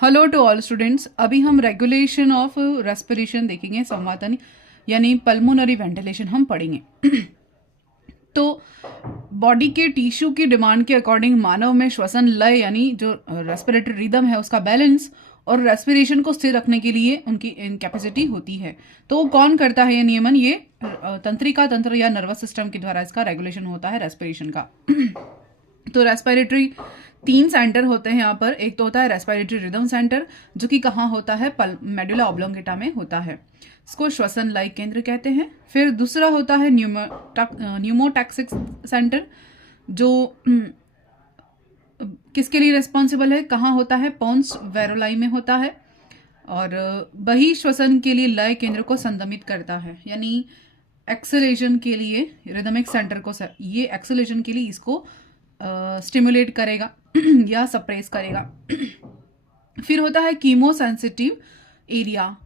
Hello to all students. अभी हम regulation of respiration देखेंगे, संवातन यानी पल्मोनरी वेंटिलेशन हम पढ़ेंगे। तो बॉडी के टिश्यू की डिमांड के अकॉर्डिंग मानव में श्वसन लय यानी जो रेस्पिरेटरी रिदम है उसका बैलेंस और रेस्पिरेशन को स्थिर रखने के लिए उनकी इनकैपेसिटी होती है। तो वो कौन करता है ये नियमन? ये तंत्रिका तंत्र या नर्वस सिस्टम के द्वारा इसका रेगुलेशन होता है रेस्पिरेशन का। तो रेस्पिरेटरी 3 सेंटर होते हैं यहाँ पर। एक तो होता है रेस्पिरेटरी रिदम सेंटर जो कि कहाँ होता है? मेडुला ऑब्लोंगेटा में होता है। इसको श्वसन लय केंद्र कहते हैं। फिर दूसरा होता है न्यूमोटैक्सिक सेंटर जो किसके लिए रिस्पॉन्सिबल है? कहाँ होता है? पोन्स वेरोलाई में होता है और वही श्वसन के लिए लय केंद्र को संदमित करता है, यानी एक्सेलेशन के लिए रिदमिक सेंटर को ये एक्सेलेशन के लिए इसको स्टिमुलेट करेगा या सप्रेस करेगा। फिर होता है कीमोसेंसिटिव एरिया।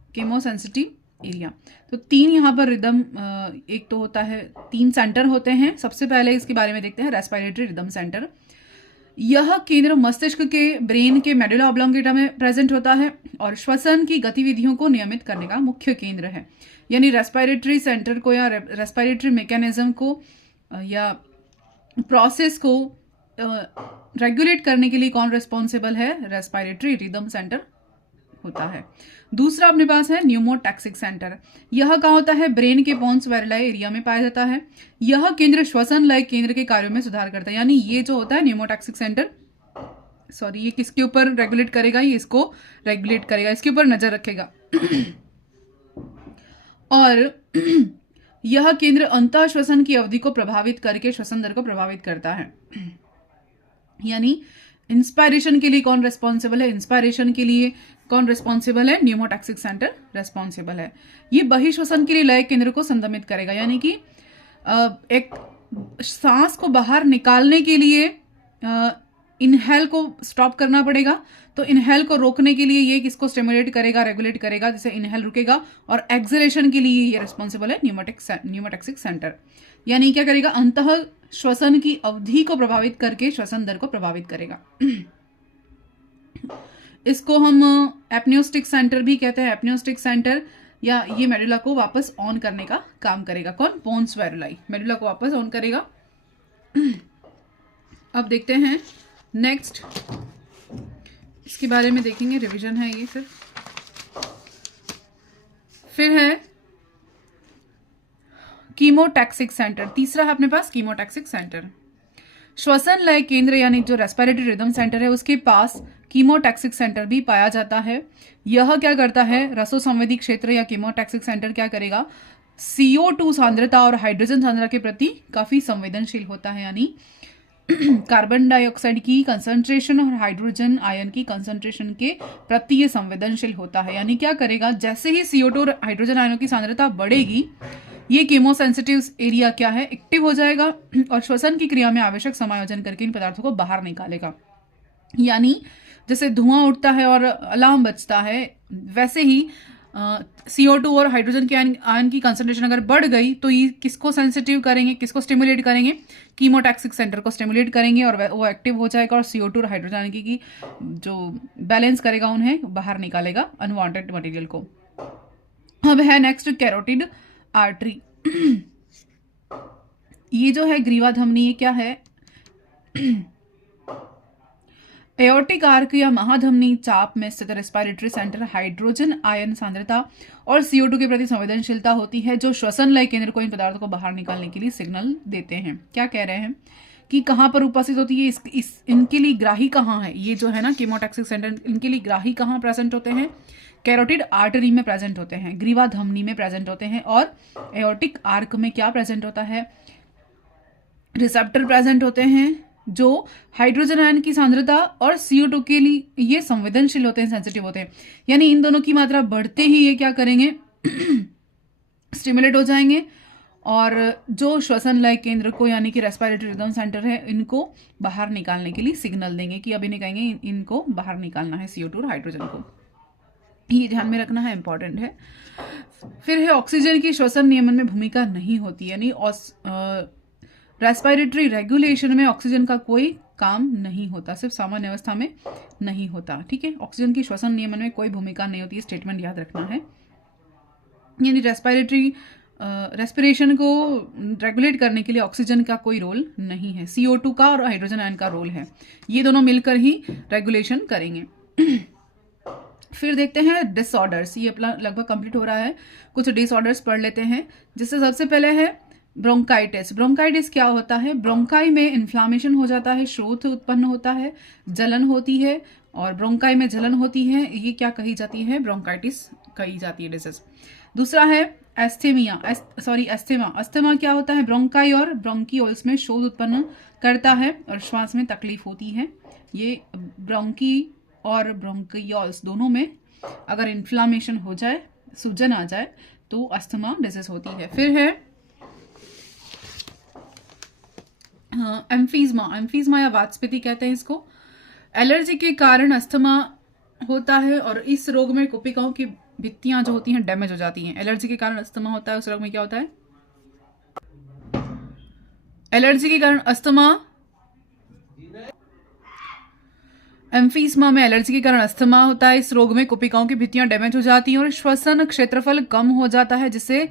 तो 3 यहाँ पर रिदम, एक तो होता है 3 सेंटर होते हैं। सबसे पहले इसके बारे में देखते हैं रेस्पिरेटरी रिदम सेंटर। यह केंद्र मस्तिष्क के ब्रेन के मेडुला ऑब्लोंगेटा में प्रेजेंट होता है और श्वसन की गतिविधियों को नियमित करने का मुख्य केंद्र है। यानी रेस्पिरेटरी सेंटर को या रेस्पिरेटरी मैकेनिज्म को या प्रोसेस को रेगुलेट करने के लिए कौन रिस्पॉन्सिबल है? रेस्पिरेटरी रिदम सेंटर होता है। दूसरा अपने पास है न्यूमोटैक्सिक सेंटर। यह कहाँ होता है? ब्रेन के पोन्स वेरिलाई एरिया में पाया जाता है। यह केंद्र श्वसन लय केंद्र के कार्यों में सुधार करता है। यानी ये जो होता है न्यूमोटैक्सिक सेंटर, ये किसके ऊपर रेगुलेट करेगा? ये इसको रेगुलेट करेगा, इसके ऊपर नजर रखेगा। और यह केंद्र अंतः श्वसन की अवधि को प्रभावित करके श्वसन दर को प्रभावित करता है। यानी इंस्पायरेशन के लिए कौन रिस्पॉन्सिबल है? इंस्पायरेशन के लिए कौन रिस्पॉन्सिबल है? न्यूमोटैक्सिक सेंटर रिस्पॉन्सिबल है। ये बहिश्वसन के लिए लय केंद्र को संदमित करेगा, यानी कि एक सांस को बाहर निकालने के लिए इनहेल को स्टॉप करना पड़ेगा। तो इनहेल को रोकने के लिए ये किसको स्टिमुलेट करेगा, रेगुलेट करेगा, जैसे इनहेल रुकेगा। और एक्सलेशन के लिए ये रिस्पॉन्सिबल है न्यूमोटैक्सिक सेंटर। यानी क्या करेगा? अंतः श्वसन की अवधि को प्रभावित करके श्वसन दर को प्रभावित करेगा। इसको हम एपनियोस्टिक सेंटर भी कहते हैं। एपनियोस्टिक सेंटर या ये मेडुला को वापस ऑन करने का काम करेगा। कौन? पोन्स वेरुलाई मेडुला को वापस ऑन करेगा। अब देखते हैं नेक्स्ट, इसके बारे में देखेंगे, रिवीजन है ये सिर्फ। फिर है कीमोटैक्सिक सेंटर। तीसरा है अपने पास कीमोटैक्सिक सेंटर। श्वसन लय केंद्र यानी जो रेस्पिरेटरी रिदम सेंटर है उसके पास कीमोटैक्सिक सेंटर भी पाया जाता है। यह क्या करता है? रसो संवेदी क्षेत्र या कीमोटैक्सिक सेंटर क्या करेगा? CO2 सांद्रता और हाइड्रोजन सांद्रता के प्रति काफी संवेदनशील होता है। यानी कार्बन डाइऑक्साइड की कंसंट्रेशन और हाइड्रोजन आयन की कंसंट्रेशन के प्रति ये संवेदनशील होता है। यानी क्या करेगा? जैसे ही CO2 और हाइड्रोजन आयनों की सांद्रता बढ़ेगी, ये कीमोसेंसिटिव एरिया क्या है? एक्टिव हो जाएगा और श्वसन की क्रिया में आवश्यक समायोजन करके इन पदार्थों को बाहर निकालेगा। यानी जैसे धुआं उठता है और अलार्म बजता है, वैसे ही CO2 और हाइड्रोजन के आयन की कंसंट्रेशन अगर बढ़ गई तो ये किसको सेंसिटिव करेंगे, किसको स्टिमुलेट करेंगे? कीमोटैक्सिक सेंटर को स्टिमुलेट करेंगे और वो एक्टिव हो जाएगा और CO2 और हाइड्रोजन आयन की जो बैलेंस करेगा उन्हें बाहर निकालेगा, अनवांटेड मटेरियल को। अब है नेक्स्ट कैरोटिड आर्टरी। ये जो है ग्रीवा धमनी, ये क्या है? एओर्टिक आर्क या महाधमनी चाप में स्थित रेस्पिरेटरी सेंटर हाइड्रोजन आयन सांद्रता और CO2 के प्रति संवेदनशीलता होती है, जो श्वसन लय केंद्र को इन पदार्थों को बाहर निकालने के लिए सिग्नल देते हैं। क्या कह रहे हैं कि कहाँ पर उपस्थित होती है? इनके लिए ग्राही कहाँ है? ये जो है ना कीमोटैक्सिक सेंटर, इनके लिए ग्राही कहाँ प्रेजेंट होते हैं? कैरोटिड आर्टरी में प्रेजेंट होते हैं, ग्रीवा धमनी में प्रेजेंट होते हैं। और एओर्टिक आर्क में क्या प्रेजेंट होता है? रिसेप्टर प्रेजेंट होते हैं जो हाइड्रोजन आयन की सांद्रता और CO2 के लिए ये संवेदनशील होते हैं, सेंसिटिव होते हैं। यानी इन दोनों की मात्रा बढ़ते ही ये क्या करेंगे? स्टिमुलेट हो जाएंगे और जो श्वसन लय केंद्र को यानी कि रेस्पिरेटरी रिदम सेंटर है, इनको बाहर निकालने के लिए सिग्नल देंगे कि अब इन्हें कहेंगे इनको बाहर निकालना है CO2 और हाइड्रोजन को। ये ध्यान में रखना है, इंपॉर्टेंट है। फिर है ऑक्सीजन की श्वसन नियमन में भूमिका नहीं होती, यानी रेस्पिरेटरी रेगुलेशन में ऑक्सीजन का कोई काम नहीं होता, सिर्फ सामान्य अवस्था में नहीं होता। ठीक है, ऑक्सीजन की श्वसन नियमन में कोई भूमिका नहीं होती, स्टेटमेंट याद रखना है। यानी रेस्पिरेशन को रेगुलेट करने के लिए ऑक्सीजन का कोई रोल नहीं है, CO2 का और हाइड्रोजन आयन का रोल है, ये दोनों मिलकर ही रेगुलेशन करेंगे। फिर देखते हैं डिसऑर्डर्स, ये अपना लगभग कंप्लीट हो रहा है, कुछ डिसऑर्डर्स पढ़ लेते हैं, जिससे सबसे पहले है ब्रोंकाइटिस। ब्रोंकाइटिस क्या होता है? ब्रोंकाई में इन्फ्लामेशन हो जाता है, शोथ उत्पन्न होता है, जलन होती है, और ब्रोंकाई में जलन होती है, ये क्या कही जाती है? ब्रोंकाइटिस कही जाती है डिजीज। दूसरा है एस्थेमा। अस्थमा क्या होता है? ब्रोंकाई और ब्रोंकियोल्स में शोथ उत्पन्न करता है और श्वास में तकलीफ होती है। ये ब्रोंकी और ब्रोंकियोल्स दोनों में अगर इन्फ्लामेशन हो जाए, सूजन आ जाए, तो अस्थमा डिजीज होती है। फिर है एम्फीजमा या वातस्फीति कहते हैं इसको। एलर्जी के कारण अस्थमा होता है और इस रोग में कोशिकाओं की भित्तियां जो होती हैं डैमेज हो जाती हैं। एलर्जी के कारण अस्थमा होता है, उस रोग में क्या होता है? एलर्जी के कारण अस्थमा, एम्फीजमा में एलर्जी के कारण अस्थमा होता है, इस रोग में कोशिकाओं की भित्तियां डैमेज हो जाती हैं और श्वसन क्षेत्रफल कम हो जाता है, जिससे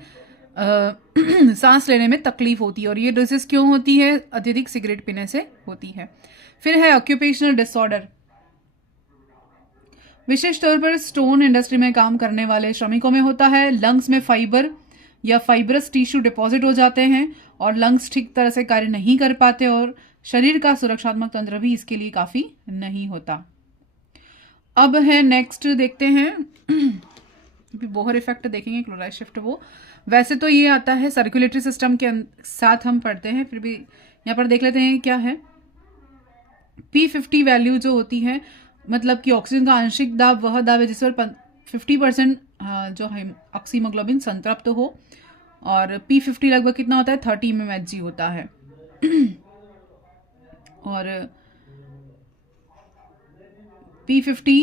सांस लेने में तकलीफ होती है। और ये डिजीज क्यों होती है? अत्यधिक सिगरेट पीने से होती है। फिर है ऑक्यूपेशनल डिसऑर्डर। विशेष तौर पर स्टोन इंडस्ट्री में काम करने वाले श्रमिकों में होता है। लंग्स में फाइबर या फाइब्रस टिश्यू डिपॉजिट हो जाते हैं और लंग्स ठीक तरह से कार्य नहीं कर पाते और शरीर का सुरक्षात्मक तंत्र भी इसके लिए काफी नहीं होता। अब है नेक्स्ट देखते हैं बोहर इफेक्ट देखेंगे, क्लोराइड शिफ्ट। वो वैसे तो ये आता है सर्कुलेटरी सिस्टम के साथ हम पढ़ते हैं, फिर भी यहाँ पर देख लेते हैं क्या है। P50 वैल्यू जो होती है, मतलब कि ऑक्सीजन का आंशिक दाब वह दाब है जिस पर 50% जो है ऑक्सीमोग्लोबिन संतृप्त हो, और P50 लगभग कितना होता है? 30 mmHg होता है। और P50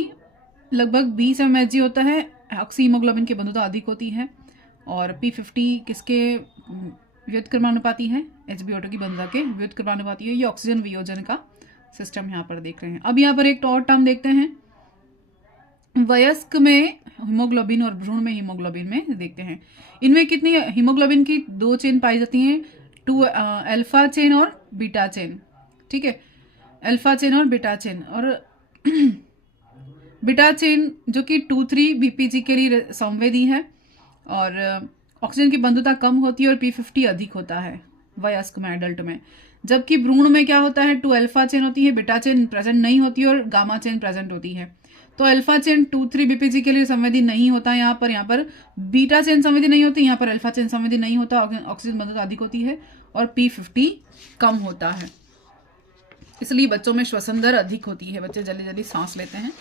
लगभग 20 mmHg होता है, ऑक्सीमोग्लोबिन की बंधुता अधिक होती है। और P50 किसके व्युत्क्रमानुपाती है? HBO2 की बंधुता के व्युत्क्रमानुपाती है। ये ऑक्सीजन वियोजन का सिस्टम यहाँ पर देख रहे हैं। अब यहाँ पर एक और टर्म देखते हैं, वयस्क में हीमोग्लोबिन और भ्रूण में हीमोग्लोबिन में देखते हैं। इनमें कितनी हीमोग्लोबिन की 2 चेन पाई जाती हैं, 2 अल्फा चेन और बीटा चेन। ठीक है, अल्फा चेन और बीटा चेन। और बीटा चेन जो कि 2,3 BPG के लिए संवेदी है और ऑक्सीजन की बंधुता कम होती है और P50 अधिक होता है वयस्क में, एडल्ट में। जबकि भ्रूण में क्या होता है? 2 अल्फा चेन होती है, बीटा चेन प्रेजेंट नहीं होती और गामा चेन प्रेजेंट होती है। तो अल्फा चेन 2,3 BPG के लिए संवेदी नहीं होता है यहाँ पर बीटा चेन संवेदी नहीं होती, यहाँ पर अल्फा चेन संवेदी नहीं होता, ऑक्सीजन बंधुता अधिक होती है और P50 कम होता है। इसलिए बच्चों में श्वसन दर अधिक होती है, बच्चे जल्दी जल्दी सांस लेते हैं।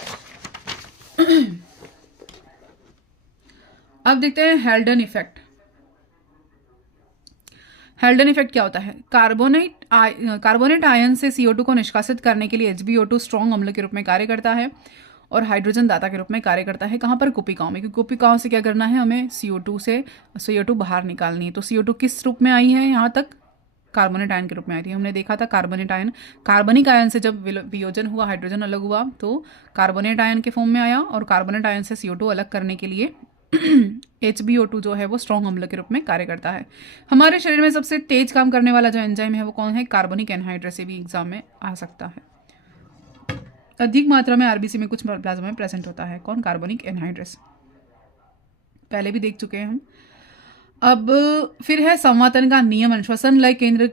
अब देखते हैं हेल्डन इफेक्ट। हेल्डन इफेक्ट क्या होता है? कार्बोनेट आयन से CO2 को निष्कासित करने के लिए HBO2 स्ट्रॉन्ग अम्ल के रूप में कार्य करता है और हाइड्रोजन दाता के रूप में कार्य करता है। कहाँ पर? कोशिकाओं में। क्योंकि कोशिकाओं से क्या करना है? हमें CO2 बाहर निकालनी है। तो CO2 किस रूप में आई है? यहाँ तक कार्बोनेट आयन के रूप में आई थी। हमने देखा था कार्बोनेट आयन, कार्बनिक आयन से जब वियोजन हुआ, हाइड्रोजन अलग हुआ, तो कार्बोनेट आयन के फॉर्म में आया और कार्बोनेट आयन से CO2 अलग करने के लिए HBO2 जो है वो स्ट्रॉन्ग अम्ल के रूप में कार्य करता है। हमारे शरीर में सबसे तेज काम करने वाला जो एंजाइम है वो कौन है? कार्बनिक एनहाइड्रेस। भी एग्जाम में आ सकता है। अधिक मात्रा में RBC में कुछ प्लाज्मा में प्रेजेंट होता है। कौन? कार्बनिक एनहाइड्रेस। पहले भी देख चुके हैं हम। अब फिर है संवातन का नियमन। श्वसन लय केंद्र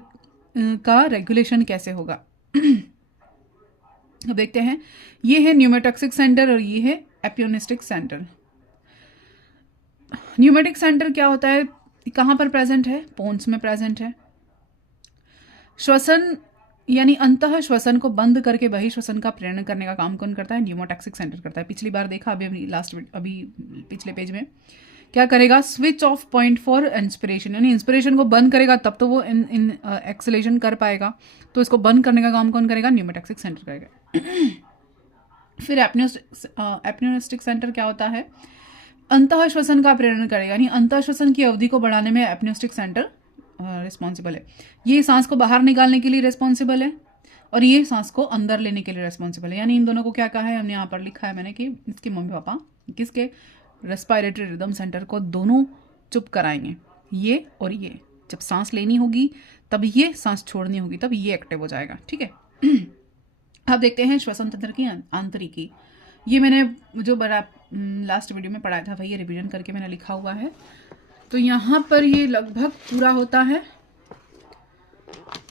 का रेगुलेशन कैसे होगा? अब देखते हैं। ये है न्यूमेटॉक्सिक सेंटर और ये है एपियोनिस्टिक सेंटर। न्यूमेटिक सेंटर क्या होता है? कहाँ पर प्रेजेंट है? पोन्स में प्रेजेंट है। श्वसन यानी अंतः श्वसन को बंद करके बहि श्वसन का प्रेरण करने का काम कौन करता है? न्यूमोटॉक्सिक सेंटर करता है। पिछली बार देखा, अभी पिछले पेज में क्या करेगा? Switch off point for inspiration, यानी इंस्पिरेशन को बंद करेगा तब तो वो एक्सेलेशन कर पाएगा। तो इसको बंद करने का काम कौन करेगा? न्यूमोटॉक्सिक सेंटर करेगा। फिर एपनियोस्टिक सेंटर क्या होता है? अंतः श्वसन का प्रेरण करेगा, यानी अंतः श्वसन की अवधि को बढ़ाने में एपनियोस्टिक सेंटर रिस्पॉन्सिबल है। ये सांस को बाहर निकालने के लिए रिस्पॉन्सिबल है और ये सांस को अंदर लेने के लिए रेस्पॉन्सिबल है। यानी इन दोनों को क्या कहा है, हमने यहाँ पर लिखा है मैंने कि इसके मम्मी पापा किसके रेस्पिरेटरी रिदम सेंटर को दोनों चुप कराएंगे, ये और ये। जब सांस लेनी होगी तब ये, सांस छोड़नी होगी तब ये एक्टिव हो जाएगा। ठीक है। अब देखते हैं श्वसन तंत्र की आंतरिकी। ये मैंने जो बड़ा लास्ट वीडियो में पढ़ाया था वही रिवीजन करके मैंने लिखा हुआ है। तो यहाँ पर ये लगभग पूरा होता है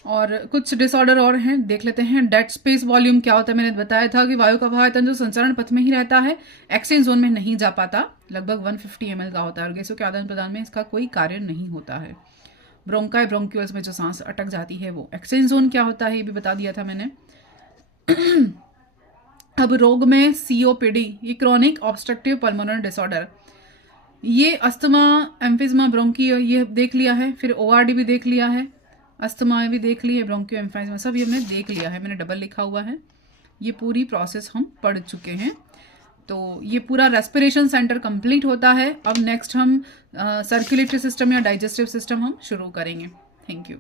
और कुछ डिसऑर्डर और हैं, देख लेते हैं। डेड स्पेस वॉल्यूम क्या होता है, मैंने बताया था कि वायु का आयतन जो संचरण पथ में ही रहता है, एक्सचेंज जोन में नहीं जा पाता, लगभग 150 ml का होता है और गैसों के आदान प्रदान में इसका कोई कार्य नहीं होता है। ब्रोंकाई ब्रोंक्यूल्स में जो सांस अटक जाती है वो। एक्सचेंज जोन क्या होता है ये भी बता दिया था मैंने। अब रोग में COPD, ये क्रॉनिक ऑब्स्ट्रक्टिव पल्मोनरी डिसऑर्डर, ये अस्थमा, एम्फिज्मा, ब्रोंकी ये देख लिया है, फिर ORD भी देख लिया है, अस्थमा भी देख ली है, ब्रोंकियो एम्फिज्मा सब ये हमने देख लिया है, मैंने डबल लिखा हुआ है। ये पूरी प्रोसेस हम पढ़ चुके हैं। तो ये पूरा रेस्पिरेशन सेंटर कंप्लीट होता है। अब नेक्स्ट हम सर्कुलेटरी सिस्टम या डाइजेस्टिव सिस्टम हम शुरू करेंगे। Thank you.